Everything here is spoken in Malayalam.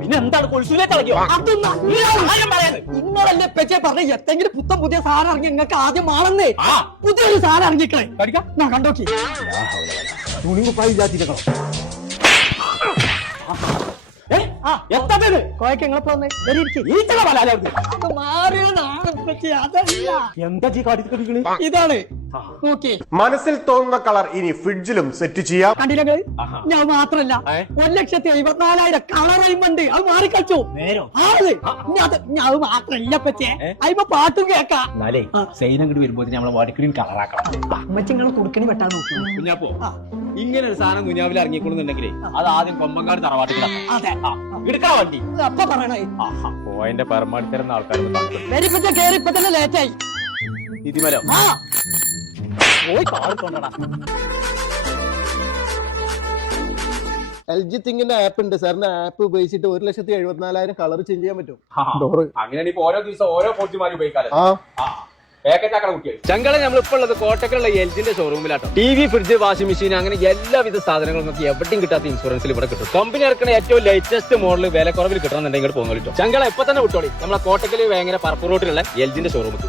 പിന്നെ എന്താണ് കൊൾസുലേക്ക് ഇളകിയോ? നിങ്ങളല്ലേ പെച്ചെ പറഞ്ഞ എന്തെങ്കിലും പുതിയ സാധനം ഇറങ്ങി നിങ്ങൾക്ക് ആദ്യം മാണെന്നേ പുതിയൊരു സാധനം ഇറങ്ങിക്കളെ ഞാൻ കണ്ടോക്കി തുണിമുപ്പായി വിചാരിച്ചിരിക്കണം. ഇതാണ് നോക്കി മനസ്സിൽ തോന്നുന്ന കളർ ഇനി ഫ്രിഡ്ജിലും സെറ്റ് ചെയ്യാം. കണ്ടില്ല ഞാൻ മാത്രല്ല 1,54,000 കളറുണ്ട്. അത് മാറിക്കളിച്ചു അത് മാത്രല്ല പറ്റേ അയിമ പാട്ടും കേക്കാം. എന്നാലേ സൈനങ്ങോട്ട് വരുമ്പോ നമ്മളെ വാടിക്കടിയും കളറാക്കണം. അമ്മച്ചിങ്ങളെ കുടുക്കണി വെട്ടാൻ നോക്കി. കുഞ്ഞാപ്പോ ഇങ്ങനെ ഒരു സാധനം കുഞ്ഞാവിൽ ഇറങ്ങിക്കൊള്ളുന്നുണ്ടെങ്കിലേ അത് ആദ്യം കൊമ്പങ്കാട് തറവാട്ടിൽ എടുക്കാൻ വണ്ടി അപ്പൊ പറയണേ പോയിന്റെ പരമാവധി തരുന്ന ആൾക്കാർ കേറി ഇപ്പൊ തന്നെ ലേറ്റായി. ഇതിമലോ പോയി കാറിക്കൊണ്ടടാ. LG തിങ്ങിന്റെ ആപ്പ് ഉണ്ട് സാറിന്റെ ആപ്പ് ഉപയോഗിച്ചിട്ട് 1,74,000 കളർ ചേഞ്ച് ചെയ്യാൻ പറ്റും. അങ്ങനെ ഓരോ ദിവസം ഓരോ ഫോർച്ചുമാർ ഉപയോഗിക്കാറ്. ചങ്കളെ നമ്മളിപ്പോ ഉള്ളത് കോട്ടക്കലുള്ള എൽജിന്റെ ഷോറൂമിലാട്ടോ. TV, ഫ്രിഡ്ജ്, വാഷിംഗ് മെഷീൻ അങ്ങനെ എല്ലാവിധ സാധനങ്ങളും നമുക്ക് എവിടെയും കിട്ടാത്ത ഇൻഷുറൻസിൽ ഇവിടെ കിട്ടും. കമ്പനി ഇറക്കുന്ന ഏറ്റവും ലേറ്റസ്റ്റ് മോഡൽ വില കുറവിൽ കിട്ടണമെന്നുണ്ടെങ്കിൽ പോകുന്നു. ചങ്കളെ ഇപ്പൊ തന്നെ വിട്ടോളി നമ്മളെ കോട്ടക്കല് വേങ്ങര പറപ്പൂർ റോട്ടിലുള്ള എൽജിന്റെ ഷോറൂമിൽ.